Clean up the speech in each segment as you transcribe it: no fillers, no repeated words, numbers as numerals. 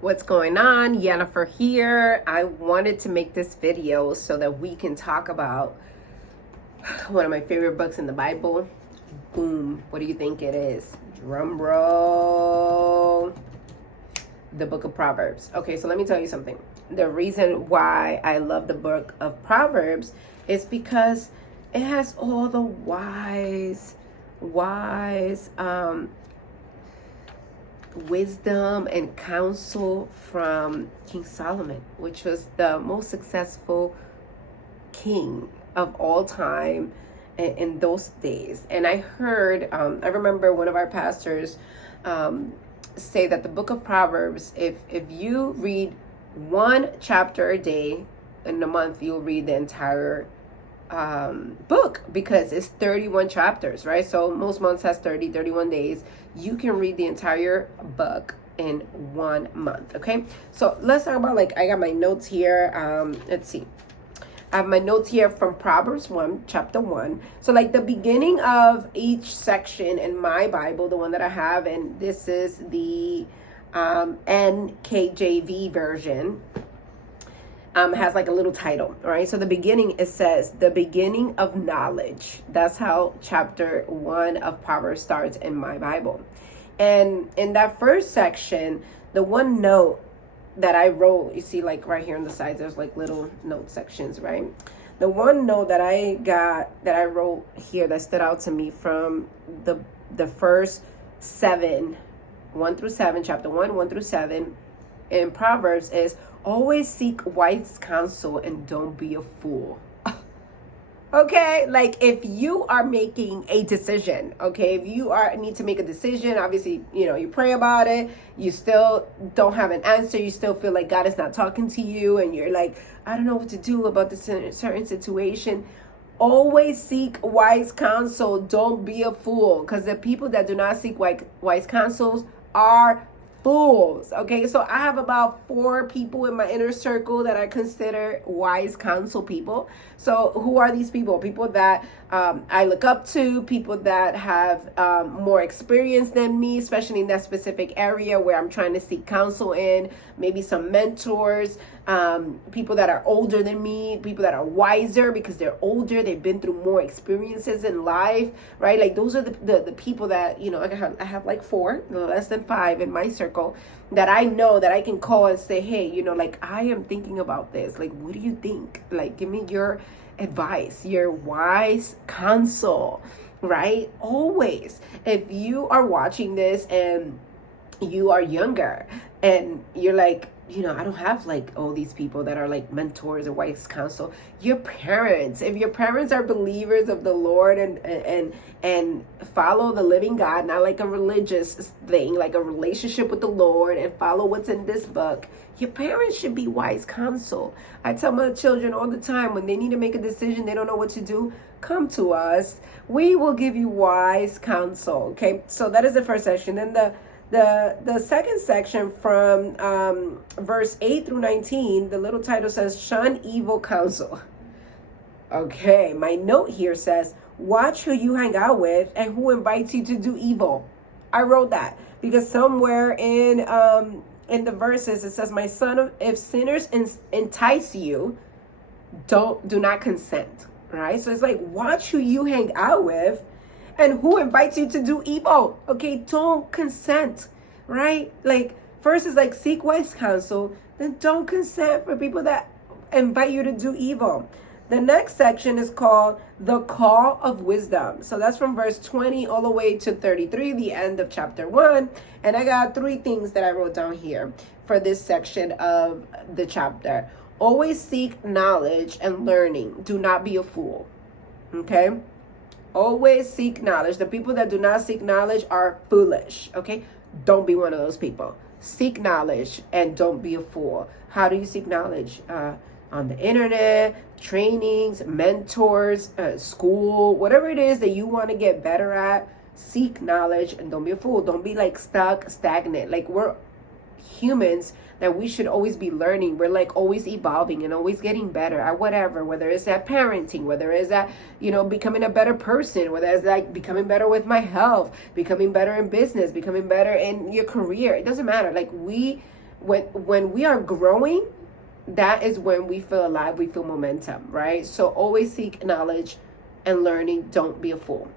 What's going on? Yhennifer here. I wanted to make this video so that we can talk about one of my favorite books in the Bible. Boom. What do you think it is? Drum roll. The book of Proverbs. Okay, so let me tell you something. The reason why I love the book of Proverbs is because it has all the wise wisdom and counsel from King Solomon, which was the most successful king of all time in those days. And I heard, I remember one of our pastors say that the book of Proverbs, if you read one chapter a day in a month, you'll read the entire book, because it's 31 chapters, right? So most months has 31 days. You can read the entire book in 1 month. Okay, so let's talk about, like, I got my notes here. Let's see, I have my notes here from Proverbs chapter 1. So like the beginning of each section in my Bible, the one that I have, and this is the NKJV version, has like a little title, right? So the beginning, it says the beginning of knowledge. That's how chapter 1 of Proverbs starts in my Bible. And in that first section, the one note that I wrote, you see, like right here on the sides, there's like little note sections, right? The one note that I got, that I wrote here, that stood out to me from the first 7, 1 through 7, chapter 1 through 7 in Proverbs, is always seek wise counsel and don't be a fool. Okay, like if you are making a decision, okay, if you need to make a decision, obviously, you pray about it, you still don't have an answer, you still feel like God is not talking to you, and you're like, I don't know what to do about this certain situation. Always seek wise counsel. Don't be a fool, because the people that do not seek wise counsels are fools. Okay, so I have about 4 people in my inner circle that I consider wise counsel people. So who are these people? People that I look up to, people that have more experience than me, especially in that specific area where I'm trying to seek counsel in. Maybe some mentors, people that are older than me, people that are wiser because they're older, they've been through more experiences in life, right? Like those are the people that, I have like 4, less than 5 in my circle, that I know that I can call and say, hey, like, I am thinking about this. Like, what do you think? Like, give me your advice, your wise counsel, right? Always. If you are watching this and you are younger and you're like, I don't have like all these people that are like mentors or wise counsel. Your parents, if your parents are believers of the Lord and follow the living God, not like a religious thing, like a relationship with the Lord, and follow what's in this book, your parents should be wise counsel. I tell my children all the time, when they need to make a decision, they don't know what to do, come to us. We will give you wise counsel. Okay, so that is the first section. Then the second section, from verse 8 through 19, the little title says, shun evil counsel. Okay, my note here says, watch who you hang out with and who invites you to do evil. I wrote that because somewhere in the verses it says, my son, if sinners entice you, do not consent, right? So it's like, watch who you hang out with and who invites you to do evil. Okay, don't consent, right? Like, first is like, seek wise counsel, then don't consent for people that invite you to do evil. The next section is called the call of wisdom. So that's from verse 20 all the way to 33, the end of chapter 1. And I got 3 things that I wrote down here for this section of the chapter. Always seek knowledge and learning. Do not be a fool. Okay? Always seek knowledge. The people that do not seek knowledge are foolish. Okay? Don't be one of those people. Seek knowledge and don't be a fool. How do you seek knowledge? On the internet, trainings, mentors, school, whatever it is that you want to get better at. Seek knowledge and don't be a fool. Don't be like stagnant. Like, we're humans that we should always be learning. We're like always evolving and always getting better at whatever, whether it's at parenting, whether it's at, becoming a better person, whether it's like becoming better with my health, becoming better in business, becoming better in your career. It doesn't matter. Like, we when we are growing, that is when we feel alive, we feel momentum, right? So always seek knowledge and learning. Don't be a fool.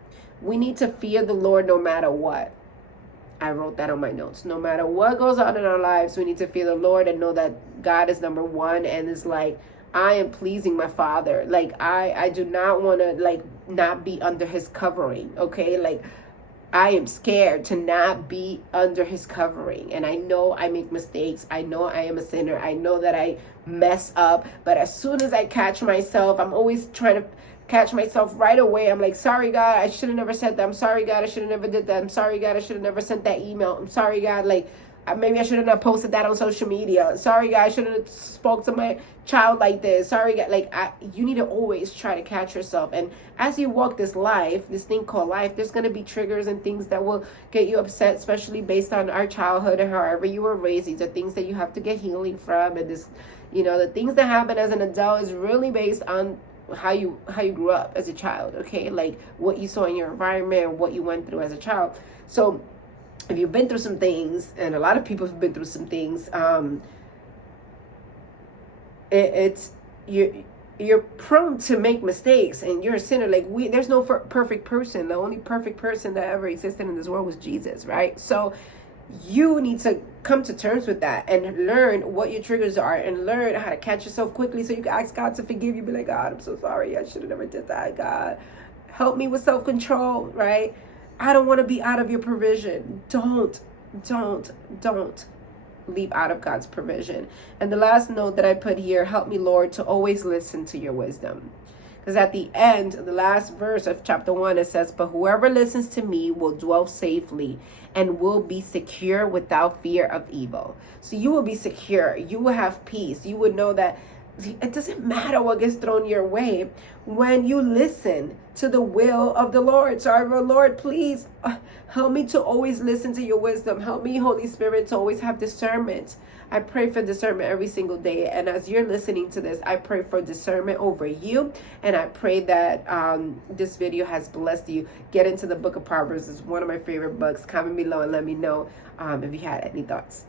We need to fear the Lord no matter what. I wrote that on my notes. No matter what goes on in our lives, we need to fear the Lord and know that God is number one. And it's like, I am pleasing my Father. Like, I do not want to, like, not be under his covering, okay? Like, I am scared to not be under his covering. And I know I make mistakes. I know I am a sinner. I know that I mess up. But as soon as I catch myself, I'm always trying to catch myself right away. I'm like, sorry, God, I should have never said that. I'm sorry, God, I should have never did that. I'm sorry, God, I should have never sent that email. I'm sorry, God, like, maybe I should have not posted that on social media. Sorry, God, I should have spoke to my child like this. Sorry, God, like, you need to always try to catch yourself. And as you walk this life, this thing called life, there's going to be triggers and things that will get you upset, especially based on our childhood and however you were raised. These are things that you have to get healing from. And this, the things that happen as an adult is really based on how you grew up as a child, okay? Like what you saw in your environment, what you went through as a child. So if you've been through some things, and a lot of people have been through some things, you're prone to make mistakes, and you're a sinner. Like there's no perfect person. The only perfect person that ever existed in this world was Jesus, right? So you need to come to terms with that and learn what your triggers are and learn how to catch yourself quickly so you can ask God to forgive you. Be like, God, I'm so sorry. I should have never did that. God, help me with self-control, right? I don't want to be out of your provision. Don't leave out of God's provision. And the last note that I put here, help me, Lord, to always listen to your wisdom. Because at the end, the last verse of chapter 1, it says, but whoever listens to me will dwell safely and will be secure without fear of evil. So you will be secure. You will have peace. You would know that it doesn't matter what gets thrown your way when you listen to the will of the Lord. So, Lord, please help me to always listen to your wisdom. Help me, Holy Spirit, to always have discernment. I pray for discernment every single day. And as you're listening to this, I pray for discernment over you. And I pray that this video has blessed you. Get into the book of Proverbs. It's one of my favorite books. Comment below and let me know if you had any thoughts.